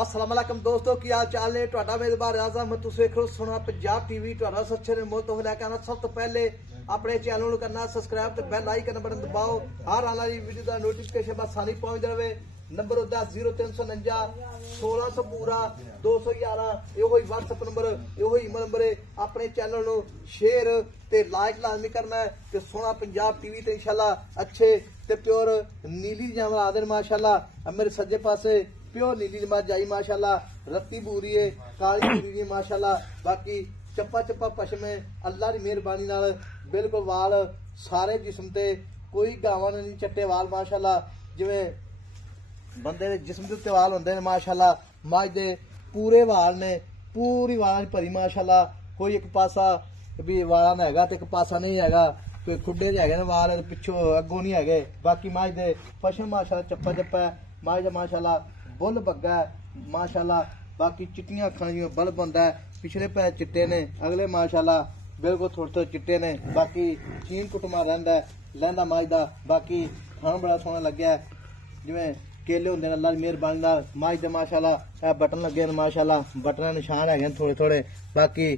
अस्सलाम वालेकुम दोस्तों, की हाल चाल ने? तुहाडा मेजबान राजा मैं तुम देख रहे हो सोना पंजाब टीवी। तुहाडा सच्चे ने मुल्क तो लेके आना। सब तो पहले अपने चैनल करना सब्सक्राइब तो बेल आइकन बटन दबाओ। हर आने वाली वीडियो का नोटिफिकेशन बस सारी पहुंच रहे। नंबर होता 0349 1600 पूरा 211। यो व्हाट्सएप नंबर, यो ईमेल नंबर है। अपने चैनल को शेयर ते लाइक लाजमी करना है। ते सोना पंजाब टीवी ते इंशाल्लाह अच्छे ते प्योर नीली जानवर आदर माशाल्लाह। मेरे सज्जे पासे प्योर नीली मज आई माशाल्लाह। रत्ती बूरी है, काली बूरी है माशाल्लाह। बाकी चप्पा चप्पा पशम है। अल्लाह की मेहरबानी नाल बिल्कुल वाल सारे जिस्म ते कोई गावां नहीं चट्टे वाल माशाल्लाह। जिवें बंदे दे जिस्म के उत्ते वाल होंदे ने माशाल्लाह, मज दे पूरे वाल ने, पूरी वाल भरी माशाल्लाह। कोई एक पासा भी वाला ना हैगा ते एक पासा नहीं हैगा। कोई खुडे है ने वाल, पिछों अगों नहीं है। बाकी मज दे पशम माशाल्लाह चप्पा चप्पा है। मज दे माशाल्लाह बुल बग्गा है माशाल्लाह। बाकी चिट्टियां अखां जिवें बल्ब होंदा है। पिछले पैर चिट्टे ने, अगले माशाल्लाह बिल्कुल थोड़े थोड़े चिट्टे ने। बाकी चीन कुटमा रहिंदा है लहंदा मज दा। बाकी खाना बड़ा सोहना लग्या है, जिवें केले होंदे ने अल्लाह दी मेहरबानी नाल। मज दे माशाल्लाह ए बटन लगे ने माशाल्लाह, बटन निशान है थोड़े थोड़े। बाकी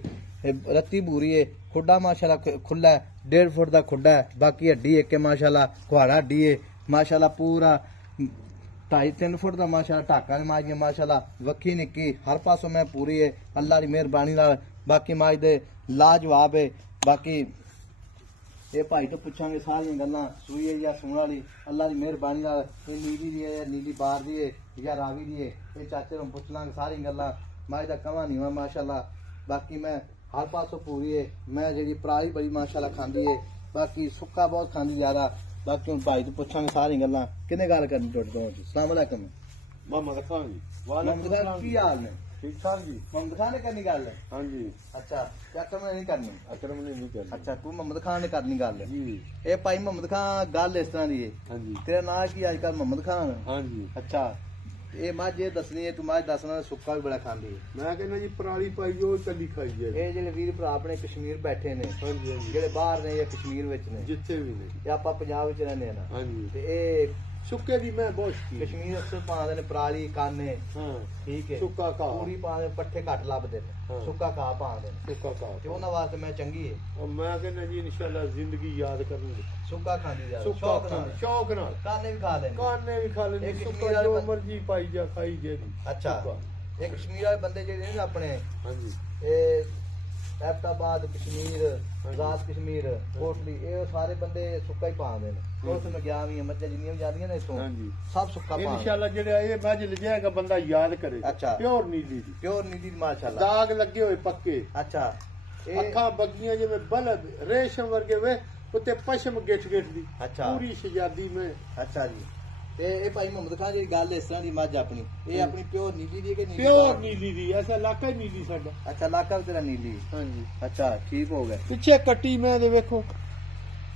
रत्ती बूरी है, खुडा माशाल्लाह खुला है, 1.5 फुट का खुडा है। बाकी हड्डी एक माशाल्लाह, कुहाड़ा हड्डी है माशाल्लाह। पूरा 2.5-3 फुट का माशाल्लाह ढाका ने मज माशाल्लाह। वक्खी निक्की हर पासों मैं पूरी है अल्लाह की मेहरबानी नाल। बाकी मज दे लाजवाब है। बाकी ये भाई तो पुछांगे सारियां गल्लां, सूई है या सूण वाली अल्लाह की मेहरबानी नाल। ये नीली दी है, नीली बार दी है या रावी दी है, ये चाचे को पुछ लांगे सारी गल्लां। मज दा कवा नहीं हुआ माशाल्लाह। बाकी मैं हर पासों पूरी है। मैं जी पराली बड़ी माशाल्लाह खांदी है। बाकी सुक्का बहुत खांदी ज्यादा। बाकी हम भाई तो पुछांगे सारी गल्लां। किन्ने गल करनी तुहाडे तो? अस्सलाम वालेकुम मोहम्मद खान जी। मोहम्मद खान की हाल ने? ठीक ठाक जी। मोहम्मद खान ने करनी गल? हाँ जी। अच्छा, अकरम ने नहीं करनी? अकरम ने नहीं करनी। अच्छा, तू मोहम्मद खान ने करनी गल जी। ये भाई मोहम्मद खान गल इस तरह की है। हाँ जी। तेरा नाम की अजकल? मोहम्मद खान। हाँ जी। अच्छा, ये मज ये दसनी है, तू मज दसना सुक्का भी बड़ा खांदी है। मैं कहना जी पराली पाई जो कली खाई है। ये जेडे वीर भरा अपने कश्मीर बैठे ने, हाँ जी, हाँ जी। जेडे बाहर ने या कश्मीर विच ने, जिथे भी ने, या आपां पंजाब विच रहने ना, हाँ जी। ते ए सुक्के दी मैं बहुत शौकीन। कश्मीर अक्सर पांदे ने पराली काने। हाँ। ठीक है, सुक्का घाह। पूरी पांदे, पट्ठे घट लभदे ने, हाँ। सुक्का घाह पांदे ने। सुक्का ते घाह। उन्हां वास्ते मैं चंगी है। और मैं कहना जी इंशाल्लाह जिंदगी याद करनी। सुक्का खांदी जा, सुक्का शौक खाना, नाल। शौक नाल। काने भी खा लेने, काने भी खा लेने। एक सुक्का कश्मीर जो वाले मर्जी पाई जा खाई जे। अच्छा, ये कश्मीर वाले बंदे जेडे ने अपने, हाँ जी। ये एबटाबाद कश्मीर, आजाद कश्मीर, कोटली, ये सारे बंदे सुक्का ही पांदे ने। उस में गया भी मज्जा जिन्नियां जांदियां ने इथों, हाँ जी। सब सुक्का पांदे इंशाल्लाह जेड़े ये मज लिजाएगा बंदा याद करे। अच्छा। प्योर नीली दी, प्योर नीली माशाल्लाह। दाग लगे हुए पक्के। अच्छा, अखा बगियां जिवें बल्ब रेशम वर्गे वे उत्ते पशम गेठ गेठ दी। अच्छा। पूरी शजादी में। अच्छा जी। ये भाई मोहम्मद खान जी गल इस तरह की मज अपनी, ये अपनी प्योर नीली दी कि नीली? प्योर नीली दी। ऐसा इलाका ही नीली साडा। अच्छा, इलाका भी तेरा नीली? हाँ जी। अच्छा, ठीक हो गया। पिछे कट्टी मैं दे वेखो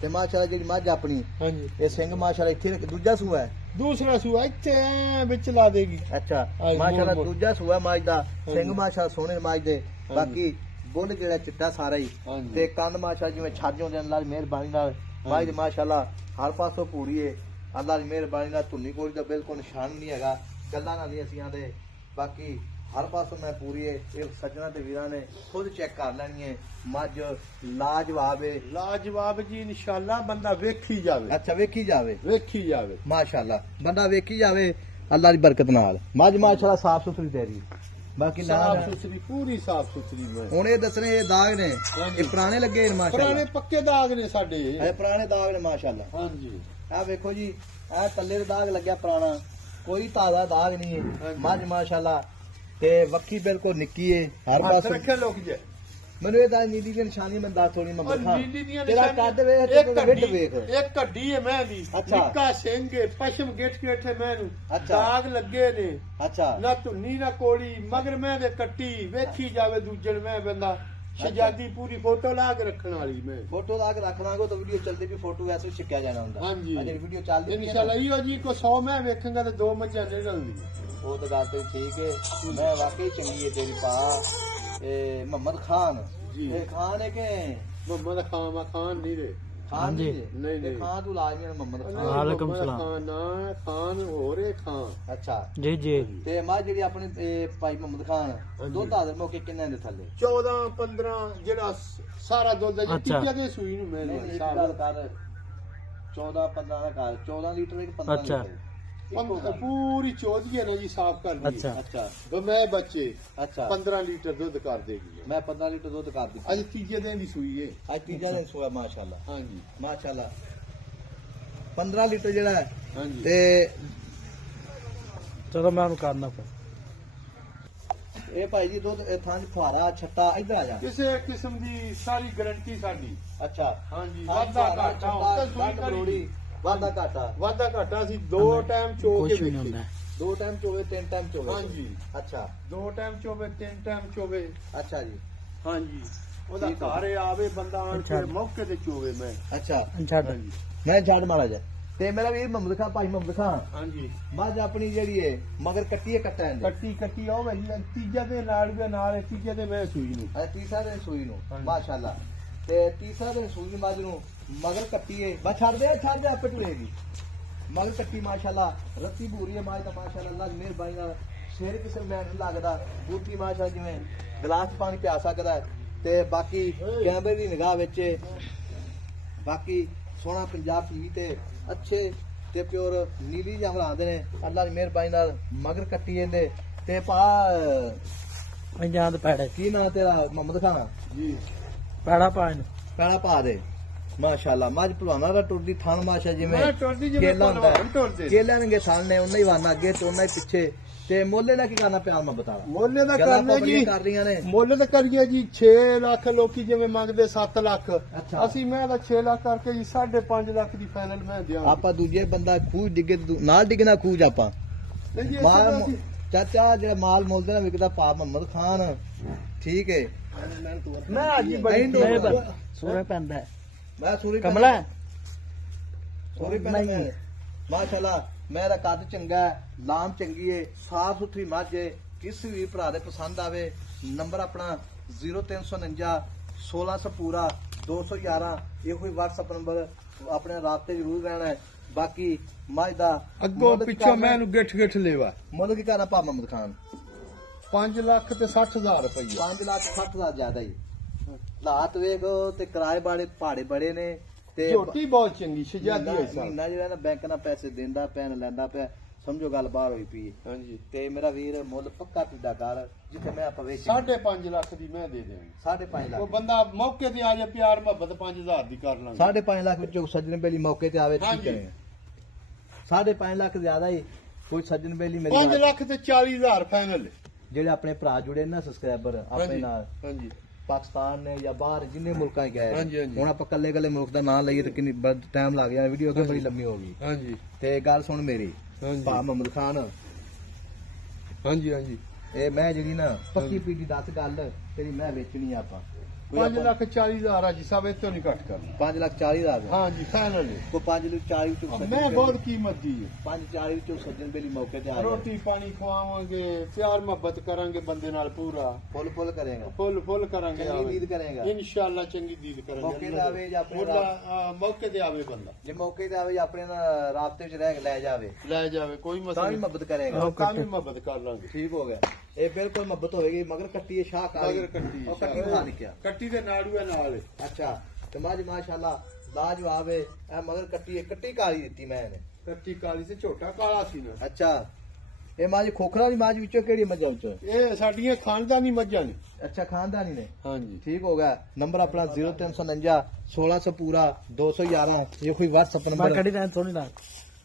ते माशाल्लाह जी मज अपनी, हाँ जी। ये सिंह माशाल्लाह इत्थे रख, दूजा सूआ है? दूसरा सूआ इत्थे विच ला देगी। अच्छा, आई माशाल्लाह मोड़ मोड़। दूजा सूआ मज दा। हाँ सिंह जी। माशाल्लाह सोहने मज दे। हाँ बाकी बुल जेड़ा चिट्टा सारा ही, हाँ जी। ते कंद माशाल्लाह जिवें छज होंदे अल्लाह दी मेहरबानी नाल। हाँ मज जी। माशाल्लाह हर पासों पूरी है अल्लाह की मेहरबानी नाल। धुन्नी कोई दा बिल्कुल निशान नहीं हैगा, गल्लां नाल असियां दे। बाकी हर पासों मैं पूरी है। ये सज्जना ते वीरां ने खुद चेक कर लैनी है। मज लाजवाब है। लाजवाब जी। इंशाल्लाह बंदा वेखी जावे। अच्छा, वेखी जावे, वेखी जावे माशाल्लाह बंदा वेखी जावे अल्लाह की बरकत नाल। मज माशाल्लाह साफ सुथरी तेरी। बाकी साफ सुथरी, पूरी साफ सुथरी में। हुण ये दसने ये दाग ने, ये पुराने लगे ने माशाल्लाह? पुराने पक्के दाग ने साडे। ये पुराने दाग ने माशाल्लाह। हाँ जी। आ वेखो जी, आ पल्ले दाग लग्या पुराना, कोई ताजा दाग नहीं है। मज माशाल्लाह ते वक्खी बिल्कुल निक्की है हर पास। रखे लोग जे मैनू ये नीली दी निशानी मैं दस थोड़ी मोहम्मद खान। नीली दियां तेरा कद वेख, तेरा विट वेख। एक हड्डी है मैं दी। अच्छा। निक्का सिंह है, पशम गेठ गेठ है मैनू। अच्छा। दाग लगे ने। अच्छा, ना धुन्नी ना कोड़ी, मगर मैं दे कट्टी वेखी जावे दूजन में बंदा। शजादी पूरी फोटो ला के रखने वाली मैं। फोटो ला के रखना को तो वीडियो चलती भी फोटो वैसे छिक्या जाना हुंदा। हाँ जी। अजे वीडियो चल रही है इंशाल्लाह इहो जी को 100 मैं वेखेंगा तो 2 मज्जां निकलदी। वो तो गल ठीक है। मैं वाकई चंगी है तेरी पा। मोहम्मद खान जी। ये खान है के मोहम्मद खान नहीं रे। ਖਾਨ ਜੀ ਨਹੀਂ ਨਹੀਂ ਖਾਨ ਤੂੰ ਲਾਜ਼ਮੀ ਮੁਹੰਮਦ ਖਾਨ ਵਾਲੇਕੁਮ ਸਲਾਮ। ਖਾਨ ਖਾਨ ਹੋ ਰੇ ਖਾਨ ਅੱਛਾ ਜੀ ਜੀ ਤੇ ਮੱਝ ਜਿਹੜੀ ਆਪਣੀ ਭਾਈ ਮੁਹੰਮਦ ਖਾਨ ਦੁੱਧ ਆਦਰ ਮੌਕੇ ਕਿੰਨੇ ਦੇ ਥੱਲੇ 14 15 ਜਿਹੜਾ ਸਾਰਾ ਦੁੱਧ ਹੈ ਅੱਛਾ। ਤੀਜੇ ਦੇ ਸੂਈ ਨੂੰ ਮੈਂ ਨਹੀਂ ਇੱਕ ਗੱਲ ਕਰ 14 15 ਦਾ ਕਰ 14 ਲੀਟਰ ਇੱਕ 15 ਅੱਛਾ। ਲੀਟਰ ਪੂਰੀ ਚੋਦਗੀ ਹੈ ਨਾ ਜੀ ਸਾਫ਼ ਕਰ ਲਈ ਅੱਛਾ। ਅੱਛਾ ਮੈਂ ਬੱਚੇ ਅੱਛਾ 15 ਲੀਟਰ ਦੁੱਧ ਕਰ ਦੇਗੀ ਮੈਂ 15 ਲੀਟਰ ਦੁੱਧ ਕਰ ਦਿੱਤਾ ਅੱਜ ਤੀਜੇ ਦਿਨ ਦੀ ਸੂਈ ਹੈ ਅੱਜ ਤੀਜਾ ਦਿਨ ਸੋਇਆ ਮਾਸ਼ਾਅੱਲਾ ਹਾਂਜੀ ਮਾਸ਼ਾਅੱਲਾ 15 ਲੀਟਰ ਜਿਹੜਾ ਹੈ ਹਾਂਜੀ ਤੇ ਚਲੋ ਮੈਂ ਉਹਨੂੰ ਕਰਨਾ ਫਿਰ। ਇਹ ਭਾਈ ਜੀ ਦੁੱਧ ਇਹ ਥਾਂ 'ਚ ਫੁਹਾਰਾ ਛੱਟਾ ਇੱਧਰ ਆ ਜਾ ਕਿਸੇ ਕਿਸਮ ਦੀ ਸਾਰੀ ਗਾਰੰਟੀ ਸਾਡੀ ਅੱਛਾ ਹਾਂਜੀ ਵਾਧਾ ਵਾਧਾ ਘਾਟਾ ਹੁੰਦਾ ਸੂਈ ਘੱਟ ਕਰੀ ਬਰੋੜੀ ਵਾਧਾ ਘਾਟਾ ਵਾਧਾ ਘਾਟਾ ਸੀ 2 ਟਾਈਮ ਚੋ ਕੇ ਕੁਛ ਵੀ ਨਹੀਂ ਹੁੰਦਾ। ਵੇਖੀ 2 ਟਾਈਮ ਚੋਵੇ 3 ਟਾਈਮ ਚੋਵੇ ਹਾਂਜੀ ਅੱਛਾ 2 ਟਾਈਮ ਚੋਵੇ 3 ਟਾਈਮ ਚੋਵੇ ਅੱਛਾ ਜੀ ਹਾਂਜੀ ਉਹਦਾ ਠੀਕ ਆ। ਘਰ ਆਵੇ ਬੰਦਾ ਆਣ ਅੱਛਾ। ਕੇ ਮੌਕੇ ਤੇ ਚੋਵੇ ਮੈਂ ਅੱਛਾ ਛੱਡ ਹਾਂਜੀ ਮੈਂ ਛੱਡ ਮਾਰਾ ਜਾ ਤੇ ਮੇਰਾ ਵੀਰ ਮੁਹੰਮਦ ਖਾਨ ਭਾਈ ਮੁਹੰਮਦ ਖਾਨ ਹਾਂਜੀ ਮੱਝ ਆਪਣੀ ਜਿਹੜੀ ਹੈ ਮਗਰ ਕੱਟੀ ਹੈ ਕੱਟਾ ਇਹਨੇ ਕੱਟੀ ਕੱਟੀ ਉਹ ਵੇਲੀ ਤੀਜੇ ਦੇ ਲਾੜੂਏ ਨਾਲ ਤੀਜੇ ਦੇ ਮੈਂ ਸੂਈ ਨੂੰ ਇਹ ਤੀਸਰਾ ਦਿਨ ਸੂਈ ਨੂੰ ਹਾਂਜੀ। ਮਾਸ਼ਾਅੱਲਾ ਤੇ ਤੀਸਰਾ ਦਿਨ ਸੂਈ ਦੀ ਮੱਝ ਨੂੰ ਮਗਰ ਕੱਟੀ ਹੈ ਬਸ ਛੱਡ ਦੇ ਆਪੇ ਟੁਰੇਗੀ ਮਗਰ ਕੱਟੀ ਮਾਸ਼ਾਅੱਲਾ ਰੱਤੀ ਭੂਰੀ ਹੈ ਮੱਝ ਦਾ ਮਾਸ਼ਾਅੱਲਾ ਅੱਲਾਹ ਦੀ ਮਿਹਰਬਾਨੀ ਨਾਲ ਸ਼ੇਰ ਕਿਸੇ ਨੂੰ ਨਹੀਂ ਲੱਗਦਾ ਬੂਟੀ ਮਾਸ਼ਾਅੱਲਾ ਜਿਵੇਂ ਗਲਾਸ 'ਚ ਪਾਣੀ ਪਿਆ ਸਕਦਾ ਹੈ ਤੇ ਬਾਕੀ ਕੈਮਰੇ ਦੀ ਨਿਗਾਹ ਵਿੱਚ ਬਾਕੀ ਸੋਹਣਾ ਪੰਜਾਬ ਟੀਵੀ ਤੇ ਅੱਛੇ ਤੇ ਪਿਓਰ ਨੀਲੀ ਜਮਰਾ ਆਉਂਦੇ ਨੇ ਅੱਲਾਹ ਦੀ ਮਿਹਰਬਾਨੀ ਨਾਲ ਮਗਰ ਕੱਟੀ ਜਾਂਦੇ ਤੇ ਭਾ ਪੰਜਾਂ ਦੇ ਪੈੜੇ ਕੀ ਨਾਂ ਤੇਰਾ ਮੁਹੰਮਦ ਖਾਨ ਜੀ ਪੈੜਾ ਪਾ ਇਹਨੂੰ ਪੈਣਾ ਪਾ ਦੇ ਮਾਸ਼ਾਅੱਲਾ ਮੱਝ ਭਲਵਾਨਾਂ ਦਾ ਟੁਰਦੀ ਥਣ ਮਾਸ਼ਾ ਜਿਵੇਂ ਮੈਂ ਟੁਰਦੀ ਜਿਵੇਂ ਕੇਲਾ ਹੁੰਦਾ ਭਲਵਾਨ ਟੁਰਦੇ। ਕੇਲਿਆਂ ਦੇ ਥਣ ਨੇ ਉਹਨਾਂ ਹੀ ਵਾਨਾ ਅੱਗੇ ਤੇ ਉਹਨਾਂ ਹੀ ਪਿੱਛੇ ਤੇ ਮੋਲੇ ਦਾ ਕੀ ਕਰਨਾ ਪਿਆ ਮੈਂ ਬਤਾ ਮੁੱਲ ਦਾ ਗੱਲਾਂ ਕਰਨੇ ਪਬਲੀਆਂ ਜੀ ਕਰ ਰਹੀਆਂ ਨੇ ਮੁੱਲ ਤਾਂ ਕਰੀਏ ਜੀ 6 ਲੱਖ ਲੋਕੀ ਜਿਵੇਂ ਮੰਗਦੇ 7 ਲੱਖ ਅੱਛਾ। ਅਸੀਂ ਮੈਂ ਤਾਂ 6 ਲੱਖ ਕਰਕੇ ਜੀ 5.5 ਲੱਖ ਦੀ ਫਾਈਨਲ ਮੈਂ ਦਿਆਂ ਆਪਾਂ ਦੂਜੇ ਬੰਦਾ ਖੂਜ ਡਿੱਗੇ ਤੇ ਨਾਲ ਡਿੱਗਣਾ ਖੂਜ ਆਪਾਂ ਨਹੀਂ ਜੀ ਮਾਲ ਅਸੀਂ ਚਾਚਾ ਜਿਹੜਾ ਮਾਲ ਮੁੱਲਦੇ ਨਾ ਵਿਕਦਾ ਪਾ ਮੁਹੰਮਦ ਖਾਨ ਠੀਕ ਹੈ ਮੈਂ ਅੱਜ ਹੀ ਬੜੀ ਨਹੀਂ ਨਹੀਂ ਤੋੜ- ਬਸ ਸੋਰੇ ਪੈਂਦਾ ਹੈ। ਮੈਂ ਸੂਰੀ ਕਮਲਾ ਸੋਰੀ ਨਹੀਂ। ਪੈਣਾ ਮਾਸ਼ਾਅੱਲਾ ਮੇਰਾ ਕੱਦ ਚੰਗਾ ਹੈ ਲਾਮ ਚੰਗੀ ਹੈ ਸਾਫ ਸੁਥਰੀ ਮੱਝ ਹੈ ਕਿਸੇ ਵੀ ਭਰਾ ਦੇ ਪਸੰਦ ਆਵੇ ਨੰਬਰ ਆਪਣਾ 0349 1600 ਪੂਰਾ 211 ਇਹੋ ਹੀ WhatsApp ਨੰਬਰ ਆਪਣੇ ਰਾਬਤੇ ਜ਼ਰੂਰ ਰਹਿਣਾ ਹੈ ਬਾਕੀ ਮੱਝ ਦਾ ਅੱਗੋਂ ਪਿੱਛੋਂ ਮੈਂ ਇਹਨੂੰ ਗਿੱਠ ਗਿੱਠ ਲੈਵਾ ਮੁੱਲ ਕੀ ਕਰਨਾ ਪਾ ਮੁਹੰਮਦ ਖਾਨ 5 ਲੱਖ ਤੇ 60,000 ਰੁਪਈਆ 5,60,000 ਜ਼ਿਆਦਾ ਹੀ ਹਾਲਾਤ ਵੇਖ ਤੇ ਕਿਰਾਏ ਬਾੜੇ ਪਹਾੜੇ ਬੜੇ ਨੇ ਤੇ ਝੋਟੀ ਬਹੁਤ ਚੰਗੀ ਸ਼ਜਾਦੀ ਹੈ ਸਰ ਮਹੀਨਾ ਜਿਹੜਾ ਨਾ ਬੈਂਕ ਨਾਲ ਪੈਸੇ ਦਿੰਦਾ ਪਿਆ ਲੈਂਦਾ ਪਿਆ ਸਮਝੋ ਗੱਲ ਬਾਹਰ ਹੋਈ ਪਈ ਹੈ। ਹਾਂਜੀ ਤੇ ਮੇਰਾ ਵੀਰ ਮੁੱਲ ਪੱਕਾ ਤੁਹਾਡਾ ਕਰ ਜਿੱਥੇ ਮੈਂ ਆਪਾਂ ਵੇਚੀ 5.5 ਲੱਖ ਦੀ ਮੈਂ ਦੇ ਦੇਵਾਂ 5.5 ਉਹ ਲੱਖ ਬੰਦਾ ਮੌਕੇ ਤੇ ਆ ਜਾ ਪਿਆਰ ਮੁਹੱਬਤ 5,000 ਦੀ ਕਰ ਲਾਂਗੇ 5.5 ਲੱਖ ਵਿੱਚੋਂ ਸੱਜਣ ਬੇਲੀ ਮੌਕੇ ਤੇ ਆਵੇ ਠੀਕ ਹਾਂਜੀ। ਕਰੇਗਾ 5.5 ਲੱਖ ਜ਼ਿਆਦਾ ਹੀ ਕੋਈ ਸੱਜਣ ਬੇਲੀ ਮੇਰੇ 5 ਨਾਲ ਲੱਖ ਤੇ 40,000 ਫਾਈਨਲ ਜਿਹੜੇ ਆਪਣੇ ਭਰਾ ਜੁੜੇ ਨੇ ਨਾ ਸਬਸਕ੍ਰਾਈਬਰ ਆਪਣੇ ਹਾਂਜੀ ਨਾਲ ਹਾਂਜੀ ਪਾਕਿਸਤਾਨ ਨੇ ਜਾਂ ਬਾਹਰ ਜਿੰਨੇ ਮੁਲਕਾਂ 'ਚ ਗਏ ਹਾਂਜੀ, ਹਾਂਜੀ। ਹੁਣ ਆਪਾਂ ਕੱਲੇ ਮੁਲਕ ਦਾ ਨਾਮ ਲਈਏ ਤਾਂ ਕਿੰਨੀ ਟਾਈਮ ਲੱਗ ਗਿਆ ਵੀਡੀਓ ਅੱਗੇ ਬੜੀ ਲੰਮੀ ਹੋ ਗਈ ਹਾਂਜੀ ਤੇ ਗੱਲ ਸੁਣ ਮੇਰੀ ਹਾਂਜੀ ਭਾ ਮੁਹੰਮਦ ਖਾਨ ਹਾਂਜੀ ਹਾਂਜੀ ਇਹ ਮੈਂ ਜਿਹੜੀ ਨਾ ਪੱਕੀ ਪੀੜੀ ਦੱਸ ਗੱਲ ਤੇਰੀ ਮੈਂ ਵੇਚਣੀ ਆ ਆਪਾਂ 5 ਲੱਖ 40,000 ਆ ਜੀ ਸਭ ਇਹ ਤੋਂ ਨਹੀਂ ਘੱਟ ਕਰਨਾ 5,40,000 ਹਾਂਜੀ ਫਾਈਨਲ ਕੋ 5,40,000 ਵਿੱਚੋਂ ਮੈਂ ਬਹੁਤ ਕੀਮਤ ਦੀ ਹੈ 5,40,000 ਵਿੱਚੋਂ ਸੱਜਣ ਬੇਲੀ ਮੌਕੇ ਤੇ ਆ ਰੋਟੀ ਪਾਣੀ ਖਵਾਵਾਂਗੇ ਪਿਆਰ ਮੁਹੱਬਤ ਕਰਾਂਗੇ ਬੰਦੇ ਨਾਲ ਪੂਰਾ ਫੁੱਲ ਕਰੇਗਾ ਫੁੱਲ ਕਰਾਂਗੇ ਚੰਗੀ ਦੀਦ ਕਰੇਗਾ ਇਨਸ਼ਾਅੱਲਾ ਚੰਗੀ ਦੀਦ ਕਰਾਂਗੇ ਮੌਕੇ ਤੇ ਆਵੇ ਜਾਂ ਆਪਣੇ ਮੌਕੇ ਤੇ ਆਵੇ ਬੰਦਾ ਜੇ ਮੌਕੇ ਤੇ ਆਵੇ ਜਾਂ ਆਪਣੇ ਨਾਲ ਰਾਬਤੇ ਵਿੱਚ ਰਹਿ ਕੇ ਲੈ ਜਾਵੇ ਲੈ ਜਾਵੇ ਕੋਈ ਤਾਂ ਮਸਲਾ ਵੀ ਨਹੀਂ ਮੁਹੱਬਤ ਕਰੇਗਾ ਤਾਂ ਵੀ ਮੁਹੱਬਤ ਕਰ ਲਾਂਗੇ ਠੀਕ ਹੋ ਗਿਆ ਇਹ ਬਿਲਕੁਲ ਮੁਹੱਬਤ ਹੋਏਗੀ ਮਗਰ ਕੱਟੀ ਹੈ ਸ਼ਾਹ ਕਾਲੀ ਮਗਰ ਕੱਟੀ ਉਹ ਕੱਟੀ ਬਣਾ ਨਿਕਿਆ ਕੱਟੀ ਦੇ ਨਾੜੂਏ ਨਾਲ ਹੈ। ਅੱਛਾ ਤੇ ਮੱਝ ਮਾਸ਼ਾਅੱਲਾ ਲਾਜਵਾਬ ਹੈ ਇਹ ਮਗਰ ਕੱਟੀ ਹੈ ਕੱਟੀ ਕਾਲੀ ਦਿੱਤੀ ਮੈਂ ਇਹਨੇ ਕੱਟੀ ਕਾਲੀ ਤੇ ਝੋਟਾ ਕਾਲਾ ਸੀ ਨਾ ਅੱਛਾ ਇਹ ਮੱਝ ਖੋਖਰਾ ਦੀ ਮੱਝ ਵਿੱਚੋਂ ਕਿਹੜੀ ਮੱਝਾਂ ਵਿੱਚੋਂ ਇਹ ਸਾਡੀਆਂ ਖਾਨਦਾਨੀ ਮੱਝਾਂ ਨੇ ਅੱਛਾ ਖਾਨਦਾਨੀ ਨੇ ਹਾਂਜੀ ਠੀਕ ਹੋ ਗਿਆ ਨੰਬਰ ਆਪਣਾ 0349 1600 ਪੂਰਾ 211 ਇਹ ਕੋਈ WhatsApp ਮੈਂ ਨੰਬਰ ਕੜੀ ਟਾਈਮ ਤੋਂ ਨਹੀਂ ਲਾ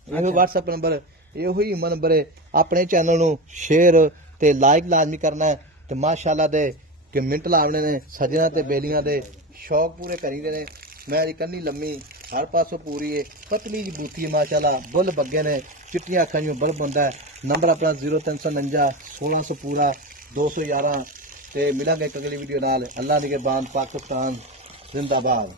ਇਹੋ WhatsApp ਨੰਬਰ ਇਹੋ ਹੀ ਨੰਬਰ ਹੈ ਆਪਣੇ ਚੈਨਲ ਨੂੰ ਸ਼ੇਅਰ ਤੇ ਲਾਈਕ ਲਾਜ਼ਮੀ ਕਰਨਾ ਹੈ ਤੇ ਮਾਸ਼ਾਅੱਲਾ ਦੇ ਕਮੈਂਟ ਲਾਉਣੇ ਨੇ ਸੱਜਣਾ ਤੇ ਬੇਲੀਆਂ ਦੇ ਸ਼ੌਕ ਪੂਰੇ ਕਰੀਦੇ ਨੇ ਮੈਂ ਦੀ ਕੰਨੀ ਲੰਮੀ ਹਰ ਪਾਸੋਂ ਪੂਰੀ ਹੈ ਪਤਲੀ ਜੀ ਬੂਟੀ ਮਾਸ਼ਾਅੱਲਾ ਬੁੱਲ ਬੱਗੇ ਨੇ ਚਿੱਟੀਆਂ ਅੱਖਾਂ ਜਿਹਾ ਬਲਬ ਹੁੰਦਾ ਹੈ ਨੰਬਰ ਆਪਣਾ 0349 1600 ਪੂਰਾ 211 ਤੇ ਮਿਲਾਂਗੇ ਇੱਕ ਅਗਲੀ ਵੀਡੀਓ ਨਾਲ ਅੱਲਾ ਨਿਗਹਿਬਾਨ ਪਾਕਿਸਤਾਨ ਜ਼ਿੰਦਾਬਾਦ।